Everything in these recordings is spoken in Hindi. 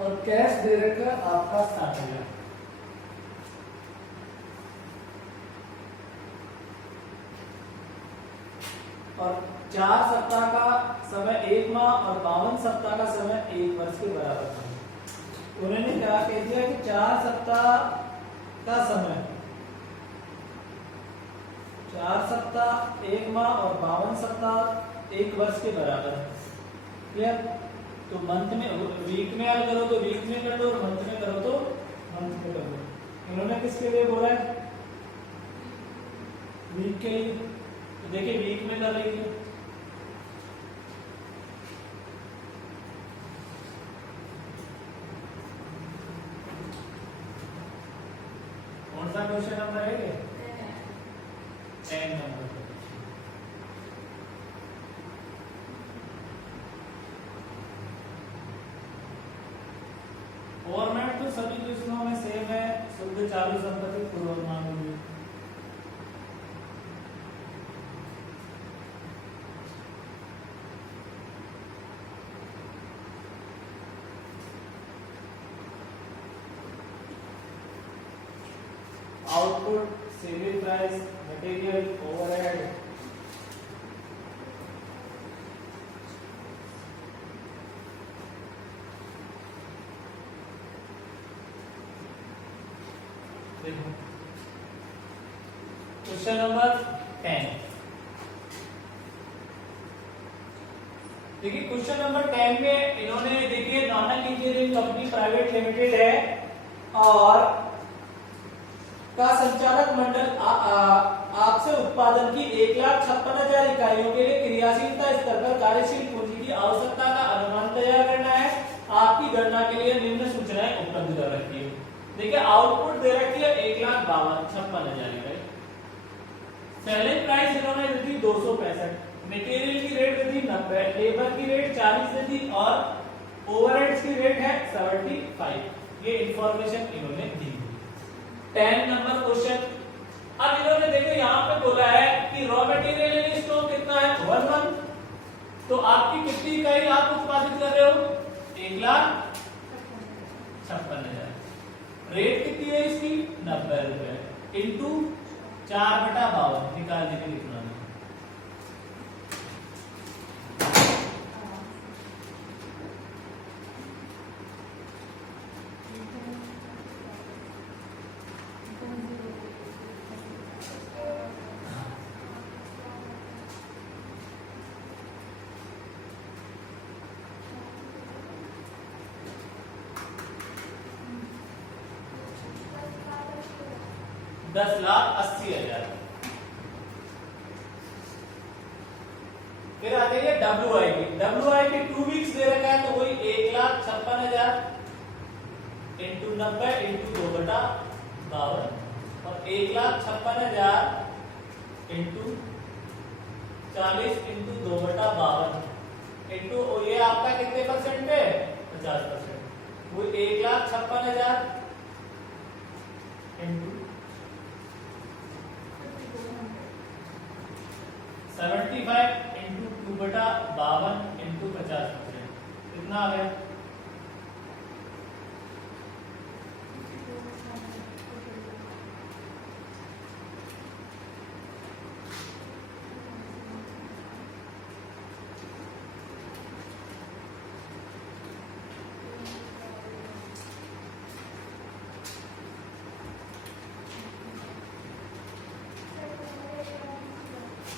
और कैश दे रखा आपका 60,000। और 4 सप्ताह का समय 1 माह और 52 सप्ताह का समय 1 वर्ष के बराबर था। उन्होंने क्या कह दिया कि 4 सप्ताह का समय 4 सप्ताह 1 माह और 52 सप्ताह 1 वर्ष के बराबर है। क्लियर? तो मंथ में वीक में हल करो तो वीक में कर दो और मंथ में करो तो मंथ में कर दो। इन्होंने किसके लिए बोला है? वीक के लिए। तो देखिए वीक में कर लीजिए। कौन सा क्वेश्चन नंबर है ये? 10 नंबर। फॉर्मेट तो सभी क्वेश्चनों में सेम है। शुद्ध चालू संपत्ति पूर्वानुमान होगी। Output, selling price, material, overhead, question number 10। देखिए क्वेश्चन नंबर 10 में इन्होंने देखिए Nanak engineering company private limited है और का संचालक मंडल आपसे उत्पादन की 1,56,000 इकाइयों के लिए क्रियाशीलता स्तर पर कार्यशील पूंजी की आवश्यकता का अनुमान तैयार करना है। आपकी गणना के लिए निम्न सूचनाएं उपलब्ध कर रखी है। देखिए आउटपुट दे रखी है 1,56,000 इकाई। सेलिंग प्राइस इन्होंने दी थी 265, मटेरियल की रेट दी थी 90, लेबर की रेट 40 दी थी और ओवरहेड्स की रेट है 75। ये इंफॉर्मेशन इन्होंने दी। 10 नंबर क्वेश्चन। अब इन्होंने देखो यहाँ पे बोला है कि रॉ मटेरियल स्टॉक कितना है 1 मंथ। तो आपकी कितनी इकाई आप उत्पादित कर रहे हो? 1,56,000। रेट कितनी है इसकी? 90 रुपए इंटू 4/52 निकालने के लिए। 10,80,000। फिर आ गई है WI की। WI की 2 वीक्स दे रखा है तो वही 1,56,000 इंटू 90 इंटू 2/52 और 1,56,000 इंटू 40 इंटू 2/52 इंटू ये आपका कितने परसेंट है? 50%। वो 1,56,000 इंटू 75 इंटू 2/52 इंटू 50%। कितना आ गया?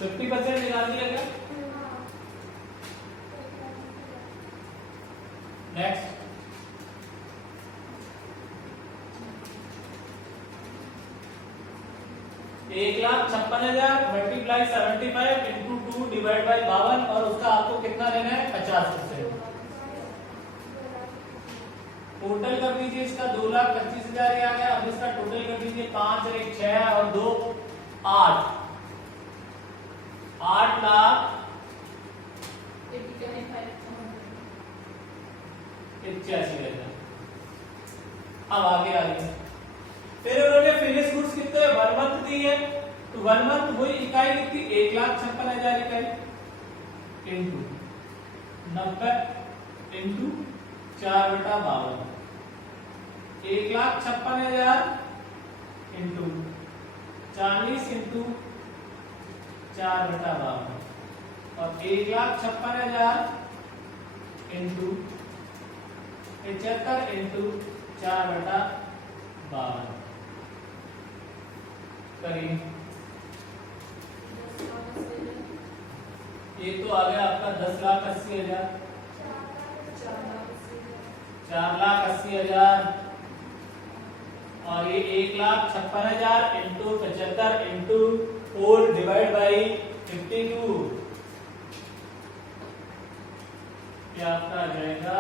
तो 50% निकाल दिया गया। नेक्स्ट एक 1,56,000 मल्टीप्लाई 75 इंटू 2 डिवाइड बाई 52 और उसका आपको कितना लेना है? 50%। टोटल कर दीजिए इसका 2,25,000 आ गया। अब इसका टोटल कर दीजिए 5 और 1 6 और 2 8 8,81,000। अब आगे फिर उन्होंने फिनिश गुड्स कितने 1 मंथ दी है तो 1 मंथ वही इकाई कितनी 1,56,000 इकाई इंटू 90 इंटू 4/52 1,56,000 इंटू 40 इंटू 4/52 और 1,56,000 इंटू 75 इंटू 4/52 करिए। ये तो आ गया आपका 10,80,000, 4,80,000 और ये 1,56,000 इंटू 75 इंटू 4 डिवाइड बाई 52 ये आपका आ जाएगा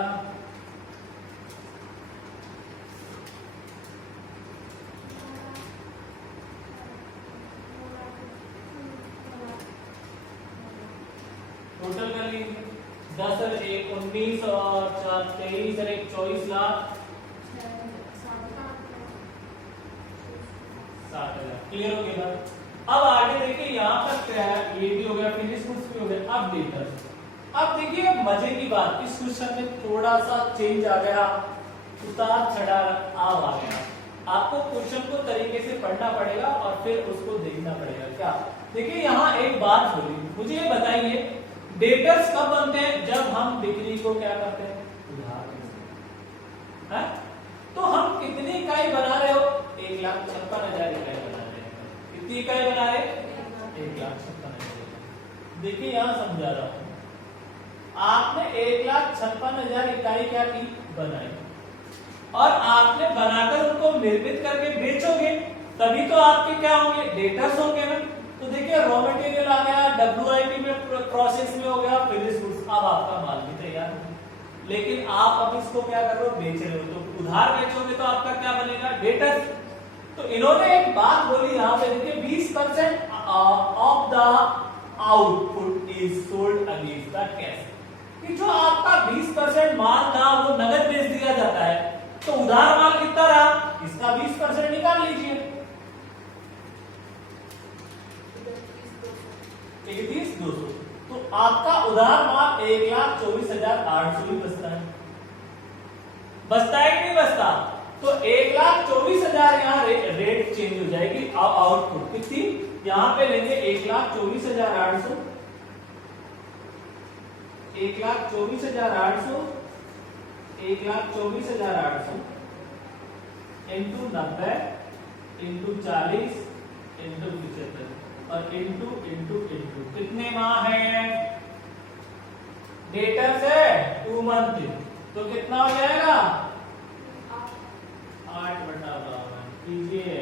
10 और 1 19 और 4 23 और 1 24 लाख 60,000। क्लियर हो गया। अब आगे देखिए यहाँ पर क्या है, ये भी हो गया, फिनिश गुड्स भी हो गया। अब डेटर्स, अब देखिए मजे की बात, इस क्वेश्चन में थोड़ा सा चेंज आ गया, उतार चढ़ाव आ गया। आपको क्वेश्चन को तरीके से पढ़ना पड़ेगा और फिर उसको देखना पड़ेगा। क्या देखिए यहाँ एक बात बोली, मुझे ये बताइए डेटर्स कब बनते हैं? जब हम बिक्री को क्या करते हैं, उधार देते हैं। तो हम कितनी इकाई बना रहे हो? 1,56,000 इकाई बना रहे हैं। कितनी इकाई बना रहे? 1,56,000। देखिए यहां समझा रहा हूं, आपने 1,56,000 इकाई क्या की, बनाई, और आपने बनाकर उनको निर्मित करके बेचोगे, तभी तो आपके क्या होंगे, डेटर्स होंगे ना। तो देखिए रॉ मटेरियल आ गया, WIP में प्रोसेस में हो गया, फिनिश गुड्स, अब आपका माल भी तैयार हो गया। लेकिन आप अब इसको क्या कर रहे हो, बेच रहे हो, तो उधार बेचोगे तो आपका क्या बनेगा, डेटर्स। तो इन्होंने एक बात बोली यहाँ पे, देखिए 20% of the output is sold against the cash, कि जो आपका 20% माल था वो नगद बेच दिया जाता है, तो उधार माल कितना रहा, इसका 20% निकाल लीजिए, 31,200। तो आपका उधार माल 1,24,800 ही बचता है। बचता है कि नहीं बचता? तो 1,24,000 यहाँ रेट चेंज हो जाएगी। आउटपुट कितनी यहाँ पे लेंगे, 1,24,800, 1,24,800, 1,24,800 इंटू 90 इंटू 40 इंटू 75 और इंटू इंटू इंटू कितने माह है, डेटर्स है 2 मंथ, तो कितना हो जाएगा 8/52 कीजिए।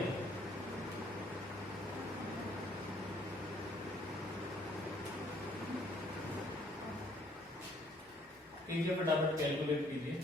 कीजिए फटाफट कैलकुलेट कीजिए।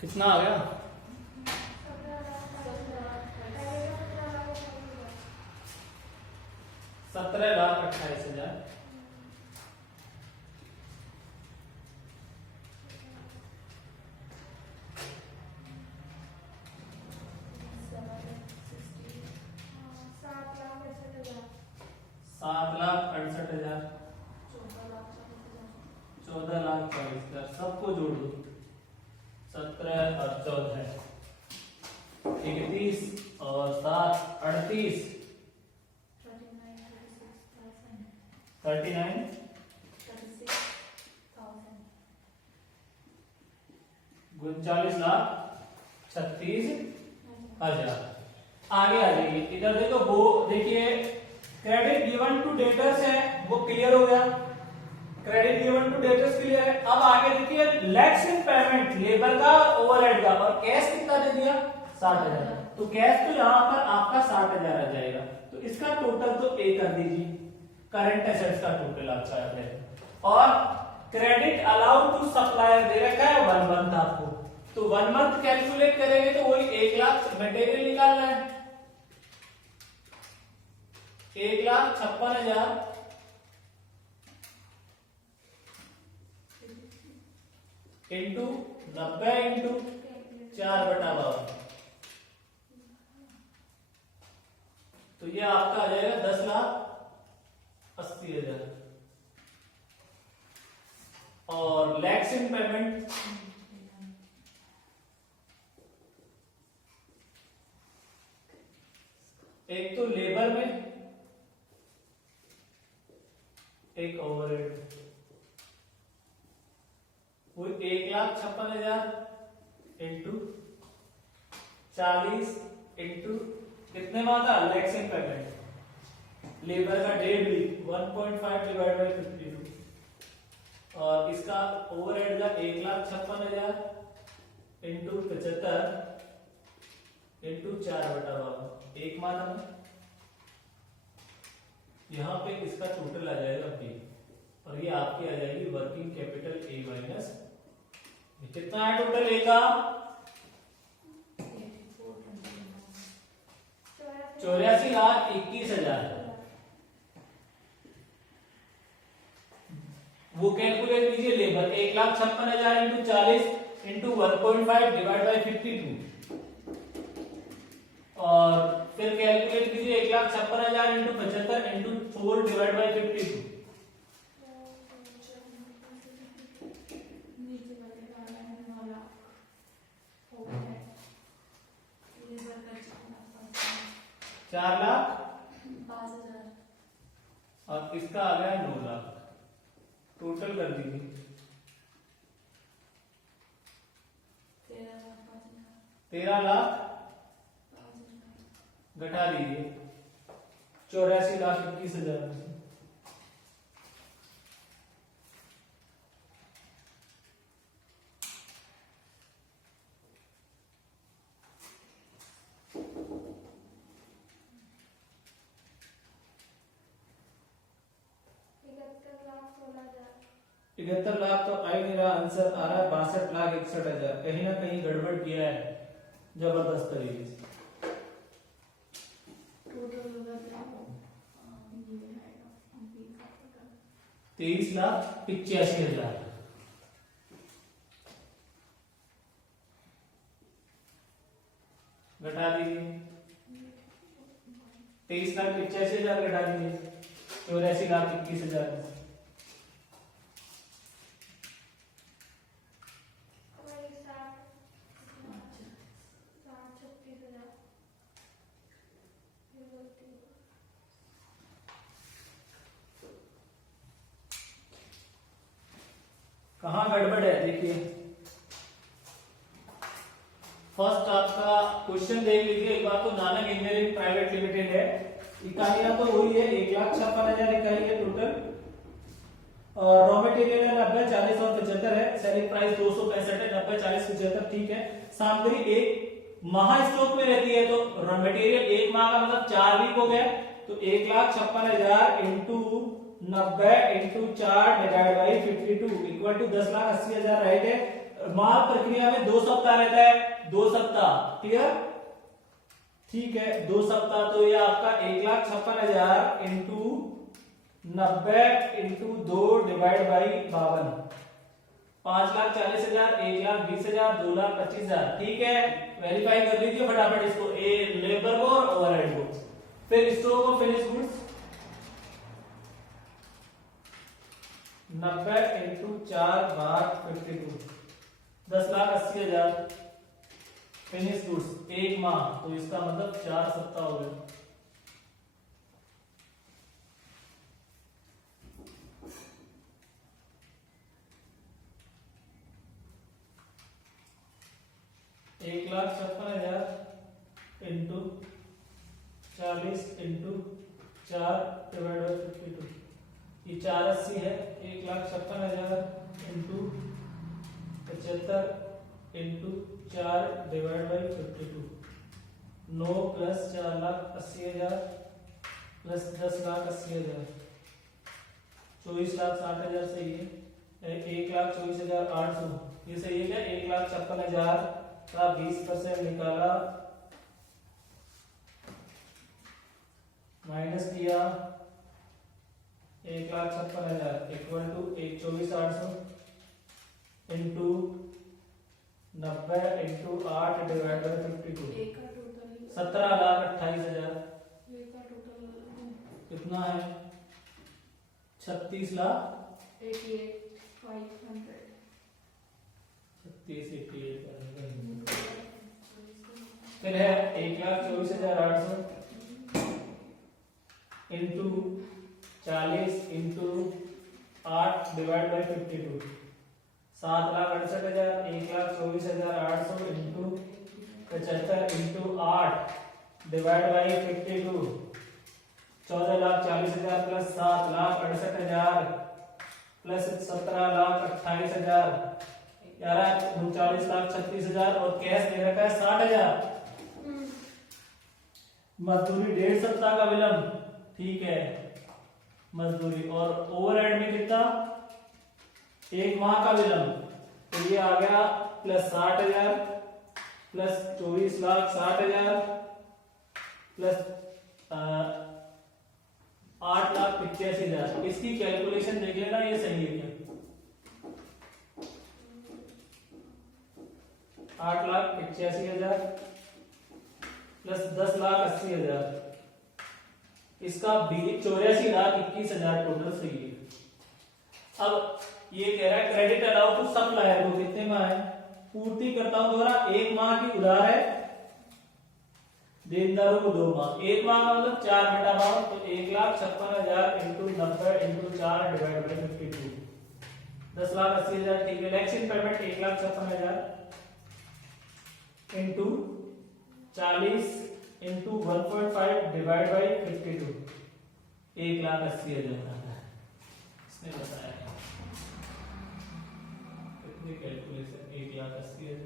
कितना आ गया, 17,28,000। $7,68,000, 14,40,000, सबको जोड़ दो, 17 और 14 31 और 7 38 39 39,36,36,000। आगे आ जाइए, इधर देखो, वो देखिए क्रेडिट गिवन टू डेटर्स है, वो क्लियर हो गया, credit given to debtors clear है। अब आगे देखिए लैक्स इन पेमेंट, लेबर का, ओवरहेड का, और कैश कितना दे दिया 60,000, तो कैश तो यहाँ पर आपका 60,000 आ जाएगा। तो इसका टोटल तो ए कर दीजिए, करंट एसेट्स का टोटल अच्छा है। और क्रेडिट अलाउड टू सप्लायर दे रखा है 1 मंथ आपको, तो 1 मंथ कैलकुलेट करेंगे तो वही 1 लाख मटेरियल निकालना है, 1,56,000 इंटू 90 इंटू 4/52, तो ये आपका आ जाएगा 10,80,000। और लैक्स इन पेमेंट, एक तो लेबर में, एक ओवरहेड, वो 1,56,000 इंटू 40 इंटू कितने में आता लैक्स इन पेमेंट, लेबर का डेली 1.5 डिवाइड बाई 52, और इसका ओवरहेड का 1,56,000 इंटू 75 इंटू 4/52, एक माना ना, यहां पे इसका टोटल आ जाएगा बी, और ये आपकी आ जाएगी वर्किंग कैपिटल ए माइनस, कितना है टोटल ए का 84,21,000। वो कैलकुलेट कीजिए, labour 1,56,000 into 40 into 1.5 divide by 52, और फिर कैलकुलेट कीजिए 1,56,000 इंटू 75 इंटू 4 डिवाइड बाई 52, चार लाख 5,000, और इसका आ गया 9 लाख। टोटल कर दीजिए 13 लाख, घटा दीजिए 84,21,000 में से। इकहत्तर लाख तो आ ही नहीं रहा, आंसर आ रहा है 62,61,000। कहीं ना कहीं गड़बड़ किया है जबरदस्त तरीके से। 23,85,000 घटा दीजिए, 23,85,000 घटा दीजिए 84,21,000 में से। कहां गड़बड़ है देखिए, फर्स्ट आपका क्वेश्चन देख लीजिए एक बार, तो नानक इंजीनियरिंग प्राइवेट लिमिटेड है, इकाइयां तो वही है 1,56,000 इकाई है टोटल, और रॉ मटेरियल है 90, 40 और 75 है, सेलिंग प्राइस 265 है, 90, 40, 75 ठीक है। सामग्री एक माह स्टॉक में रहती है, तो रॉ मटेरियल एक माह का मतलब 4 वीक हो गया, तो 1,56,000 into 90 into 4 divide by 52 equal to 10,80,000 right है। माल प्रक्रिया में 2 सप्ताह रहता है, 2 सप्ताह क्लियर, ठीक है 2 सप्ताह, तो ये आपका 1,56,000 इंटू 90 इंटू 2 डिवाइड बाई 52, 5,40,000, 1,20,000, 2,25,000 ठीक है। वेरीफाई कर लीजिए फटाफट इसको, ए लेबर को और ओवरहेड को। फिर stock of finish goods 90 into 4 भाग 52, 10,80,000 फिनिश गुड्स एक माह, तो इसका मतलब 4 सप्ताह हो गए। एक 1,56,000 इंटू 40 इंटू 4 डिवाइड बाई 52, ये 480 है। 1,56,000 into 75 into 4 divide by 52, 9 plus 4,80,000 plus 10,80,000, 24,60,000 सही है। 1,24,800 ये सही है क्या? 1,56,000 का 20% निकाला माइनस किया 1,56,000 equal to 24,800 into 90 into 8 divide by 52 17,28,000 कितना है 36,88,500 फिर है 1,24,800 into 40 into 8 divide by 52 7,68,000 1,24,800 into 75 into 8 divide by 52 14,40,000 plus 7,68,000 plus 17,28,000 39,36,000 और कैश दे रखा है 60,000। मजदूरी 1.5 सप्ताह का विलंब, ठीक है मजदूरी, और ओवरहेड में कितना 1 माह का विलंब, तो ये आ गया प्लस 60,000 प्लस 24,60,000 प्लस 8,85,000। इसकी कैलकुलेशन देख लेना, ये सही है क्या 8,85,000 प्लस 10,80,000, इसका 84,21,000 टोटल सही है। अब ये कह रहा है क्रेडिट अलाउ टू सप्लायर को कितने माह है, पूर्ति करता हूं द्वारा 1 माह की उधार है, देनदारों को 2 माह, 1 माह का मतलब 4/12, तो 1,56,000 इंटू 90 इंटू 4 डिवाइड बाई 52 10,80,000, ठीक है। Next in payment 1,56,000 into 40 into 1.5 divide by 52 1,80,000 इसने बताया कितनी calculation 1,80,000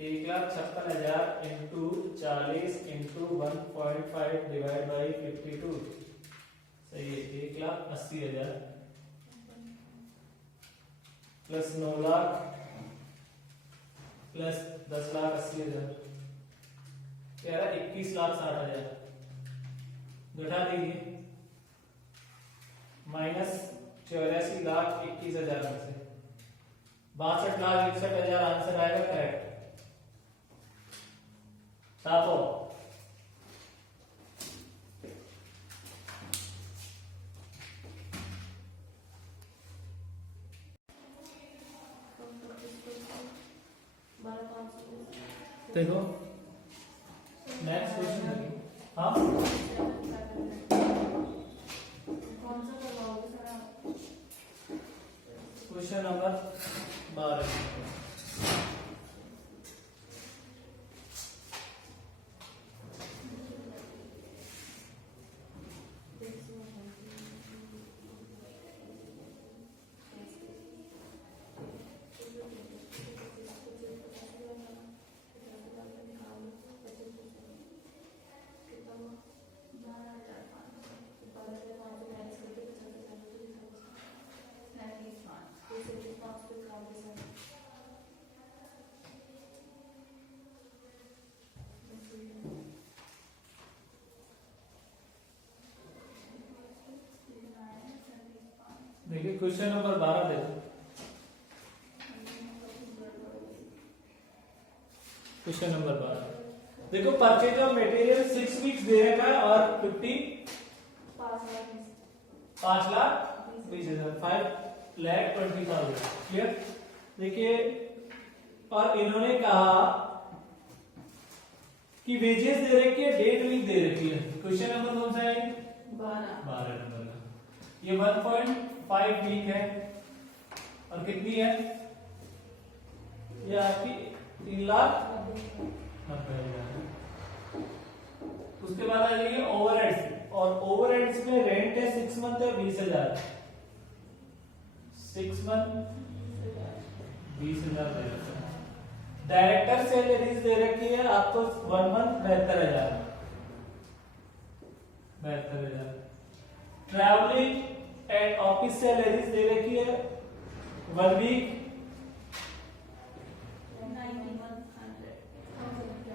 1,56,000 into 40 into 1.5 divide by 52 सही है 1,80,000 प्लस 9 लाख प्लस 10,80,000 कह रहा 21,60,000 घटा दीजिए माइनस 84,21,000 में से 62,61,000 आंसर आएगा करेक्ट। छापो देखो नेक्स्ट क्वेश्चन देखिए। हाँ क्वेश्चन नंबर 12 देखिए क्वेश्चन नंबर 12 देखो। क्वेश्चन नंबर 12 देखो, परचेज ऑफ मटेरियल 6 वीक्स दे रखा है और 5,20,000 5,20,000 क्लियर। देखिए और इन्होंने कहा कि वेजेस दे रखी है, डेट वीक दे रखी है। क्वेश्चन नंबर कौन सा है 12 नंबर का। ये 1.5 वीक है और कितनी है ये आपकी 3,90,000। उसके बाद आ जाएगी ओवरहेड्स, और ओवरहेड्स में रेंट है 6 मंथ है 20,000 6 मंथ 20,000 दे रखा है। डायरेक्टर सैलरीज दे रखी है आपको 1 month 72,000 travelling and office salaries दे रखी है 1 वीक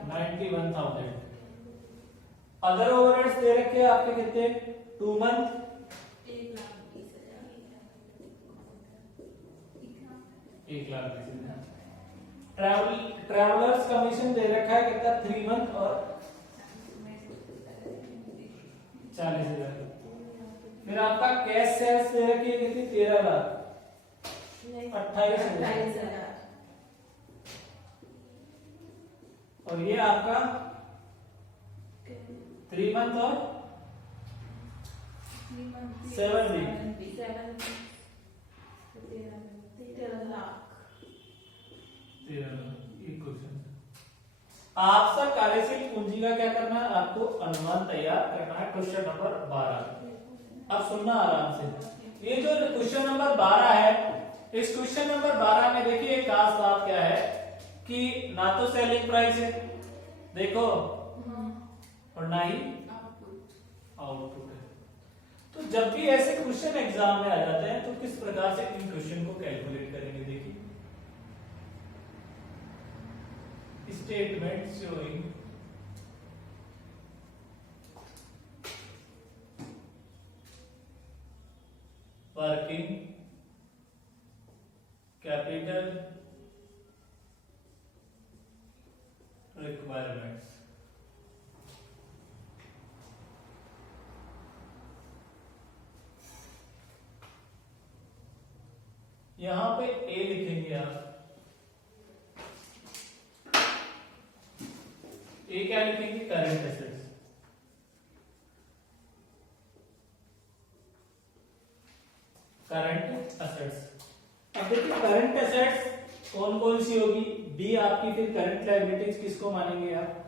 91,000। अदर ओवरहेड्स दे रखे हैं आपके कितने, 2 मंथ 1,20,000। ट्रैवलर्स कमीशन दे रखा है कितना, 3 मंथ और 40,000। फिर आपका कैश सेल्स दे रखी है कितनी, 13 लाख 28,000। और ये आपका 3 मंथ और 7 वीक 13 लाख। एक क्वेश्चन, आप सब कार्यशील पूंजी का क्या करना है, आपको अनुमान तैयार करना है। क्वेश्चन नंबर 12, अब सुनना आराम से। ये जो क्वेश्चन नंबर 12 है, इस क्वेश्चन नंबर 12 में देखिए एक खास बात क्या है कि ना तो सेलिंग प्राइस है देखो, और ना ही आउटपुट है। तो जब भी ऐसे क्वेश्चन एग्जाम में आ जाते हैं तो किस प्रकार से इन क्वेश्चन को कैलकुलेट करेंगे, देखिए statement showing working capital requirements. यहां पे ए लिखेंगे आप, ए क्या लिखेंगे, करंट एसेट्स। Current assets. अब देखिए करंट एसेट्स कौन कौन सी होगी, बी आपकी, फिर करंट लायबिलिटीज किसको मानेंगे आप,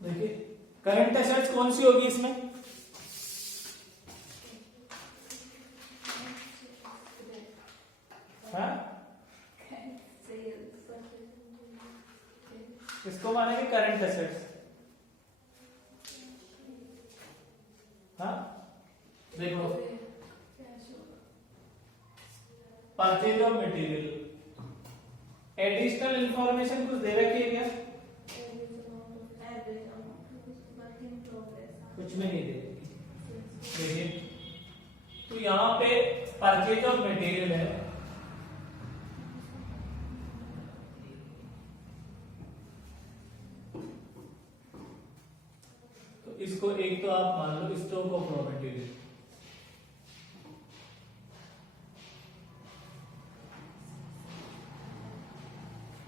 देखिए करंट एसेट्स कौन सी होगी इसमें, हाँ किसको मानेंगे, करंट एसेट्स। हाँ देखो, purchase of material, additional information कुछ दे रखी है क्या, कुछ में नहीं दे रखी। तो यहां पे परचेज ऑफ मटेरियल है, तो इसको एक तो आप मान लो स्टॉक ऑफ रॉ मटेरियल,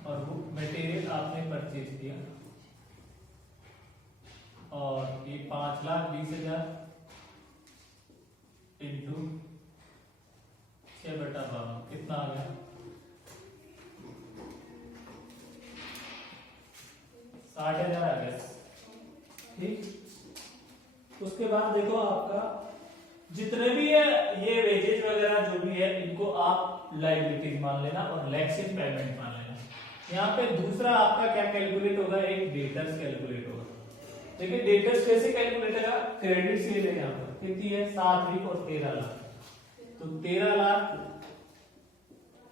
और वो मटेरियल आपने परचेज किया, और ये 5,20,000 इंटू 6/52 कितना आ गया, 60,000 आ गया। ठीक, उसके बाद देखो आपका जितने भी है ये वेजेज वगैरह जो भी है इनको आप लायबिलिटीज मान लेना और लैक्स इन पेमेंट मान लेना। यहाँ पे दूसरा आपका क्या कैलकुलेट होगा, एक डेटर्स कैलकुलेट होगा। देखिए डेटर्स कैसे कैलकुलेट होगा, क्रेडिट सेल है, यहाँ पर कितनी है, 7 वीक और 13 लाख, तो 13 लाख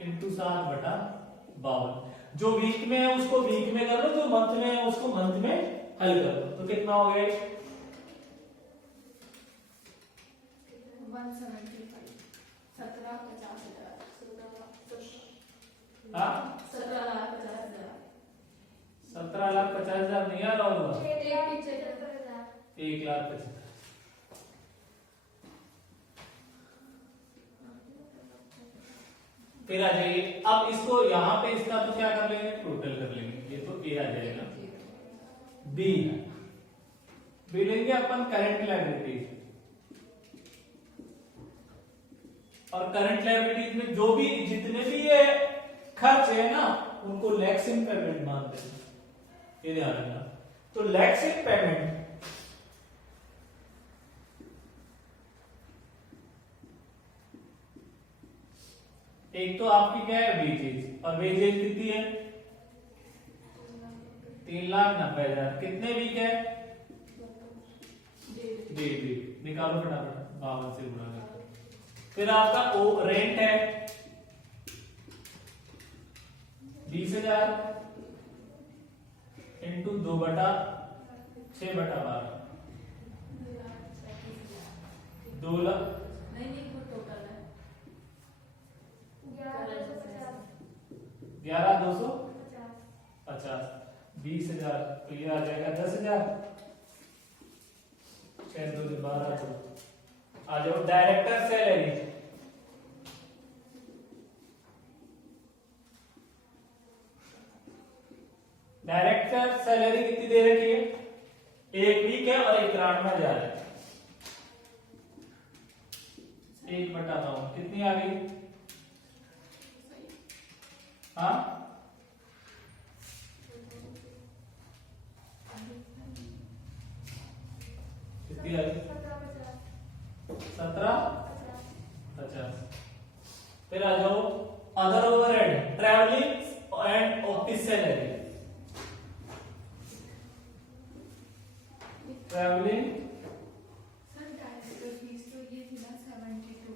इंटू 7/52। जो वीक में है उसको वीक में कर लो, जो मंथ में है उसको मंथ में हल कर लो, तो कितना हो गया, 17,50,000 नहीं आ रहा होगा, 1,75,000। फिर आ जाइए, अब इसको यहां पे इसका तो क्या कर लेंगे, टोटल कर लेंगे, ये तो ए आ जाएगा। बी लेंगे अपन करंट लायबिलिटीज, और करंट लायबिलिटीज में जो भी जितने भी ये खर्च है ना उनको लैक्स इन पेमेंट मान देना, ये ध्यान रखना। तो लेट्स इन पेमेंट, एक तो आपकी क्या है वेजेज, और वेजेज कितनी है 3,90,000, कितने वीक है दे निकालो फटाफट 52 से गुणा करके। फिर आपका ओ रेंट है 20,000 इंटू 2/6/12 2 लाख नहीं वो टोटल है 11,250 20,000 तो ये आ जाएगा 10,000 6 2 12 तो आ जाओ डायरेक्टर सैलरी, डायरेक्टर सैलरी कितनी दे रखी है, एक वीक है और 91,000 है, 1/9 कितनी आ गई, हाँ कितनी आ गई 17,50। फिर आ जाओ other overhead, travelling and office salary, travelling sir director fees तो ये थी ना 72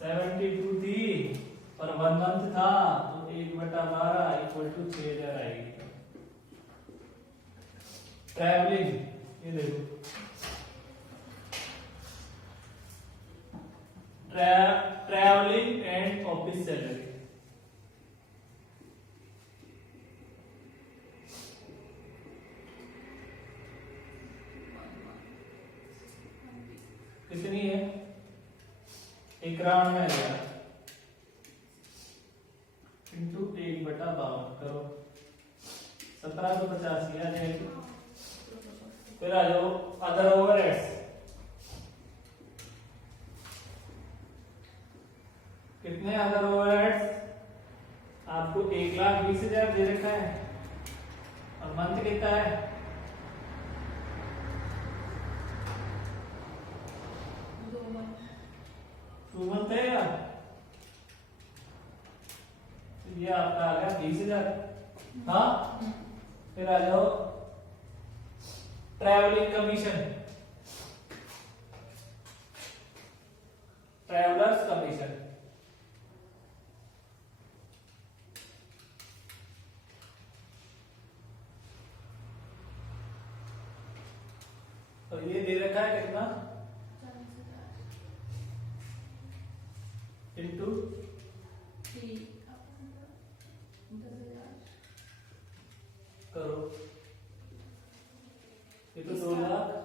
72 थी और 1 मंथ था तो 1/12 इक्वल टू 6,000 आएगी। ट्रैवलिंग ये देखो ट्रैवलिंग एंड ऑफिस सैलरी, कितनी है 91,000 इंटू 1/52 करो 17,50 आ जाएगी। फिर आ जाओ अदर ओवरहेड्स, कितने अदर ओवरहेड्स, आपको 1,20,000 दे रखा है और मंथ कितना है 2 मंथ है यार, तो ये आपका आ गया 20,000। हाँ फिर आ जाओ ट्रैवलिंग कमीशन, ट्रैवलर्स कमीशन, तो ये दे रखा है कितना इंटू करो, ये तो 2,35,000।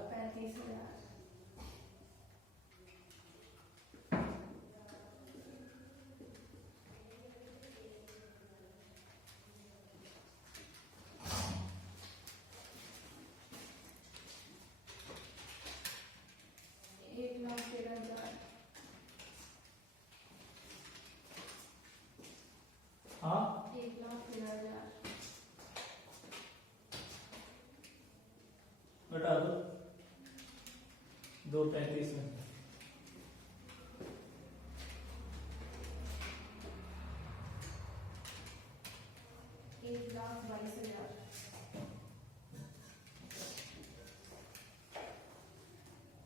हाँ 1,13,000 बता दो 2,35 में 1,22,000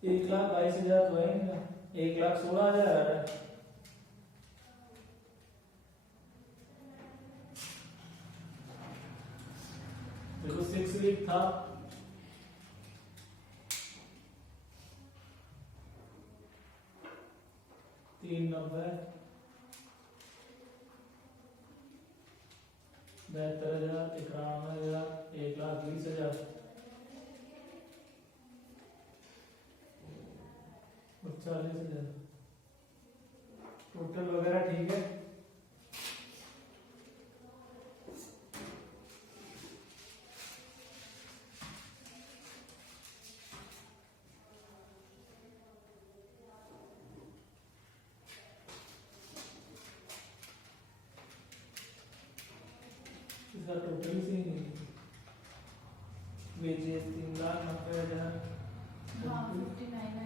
1,22,000 तो है ही ना, 1,16,000 आ रहा है। देखो 6 वीक था, तीन 90 72,000 91,000 1,20,000 40,000 टोटल वगैरह ठीक है। इसका टोटल से ही वेजेस 3,90,000 हाँ 59 है।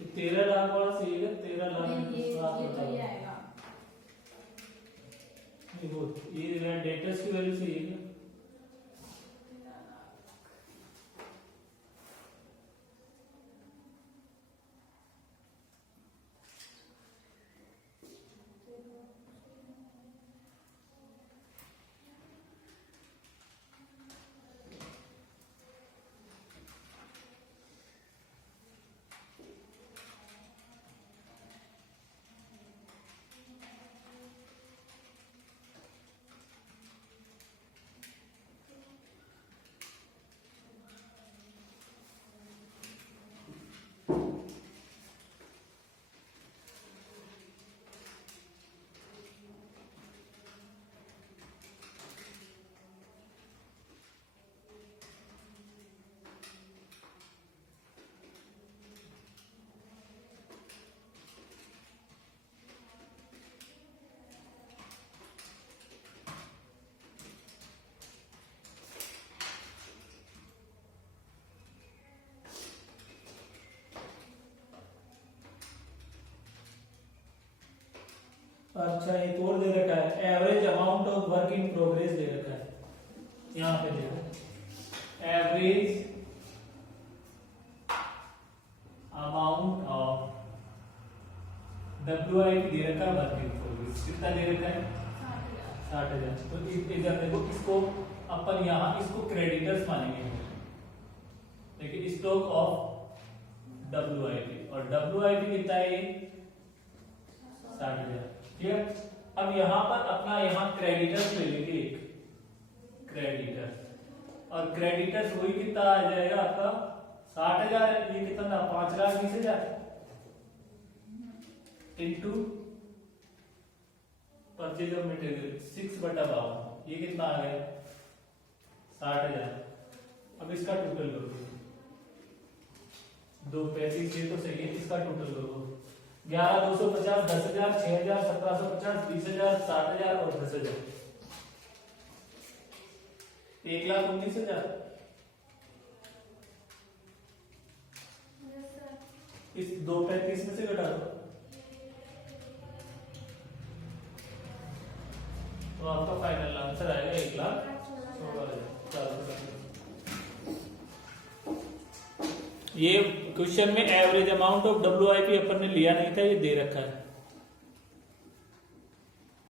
ये 13 लाख वाला सही है, 13 लाख ये तो ये आएगा। ये डेटर्स की वैल्यू सही है। अच्छा एक और दे रखा है, average amount of work in progress दे रखा है। यहाँ पे देखो एवरेज अमाउंट ऑफ WIP दे रखा है वर्क इन प्रोग्रेस, कितना दे रखा है 60,000। तो इधर देखो, इसको अपन यहाँ इसको क्रेडिटर्स मानेंगे, देखिए स्टॉक ऑफ WIP, और WIP कितना है 60,000। ठीक है, अब यहाँ पर अपना यहाँ क्रेडिटर्स ले लेंगे, एक क्रेडिटर्स, और क्रेडिटर्स वही कितना आ जाएगा आपका 60,000, ये कितना 5,20,000 इंटू परचेज ऑफ मटेरियल 6/52, ये कितना आ गया 60,000। अब इसका टोटल करो, 235 ये तो सही है, इसका टोटल करो 11,250, 10,000, 6,000, 1,750, 20,000, 60,000 और 10,000, 1,19,000। इस 235 में से घटा दो तो आपका फाइनल आंसर आएगा 1,16,000। ये क्वेश्चन में एवरेज अमाउंट ऑफ WIP अपन ने लिया नहीं था, ये दे रखा है।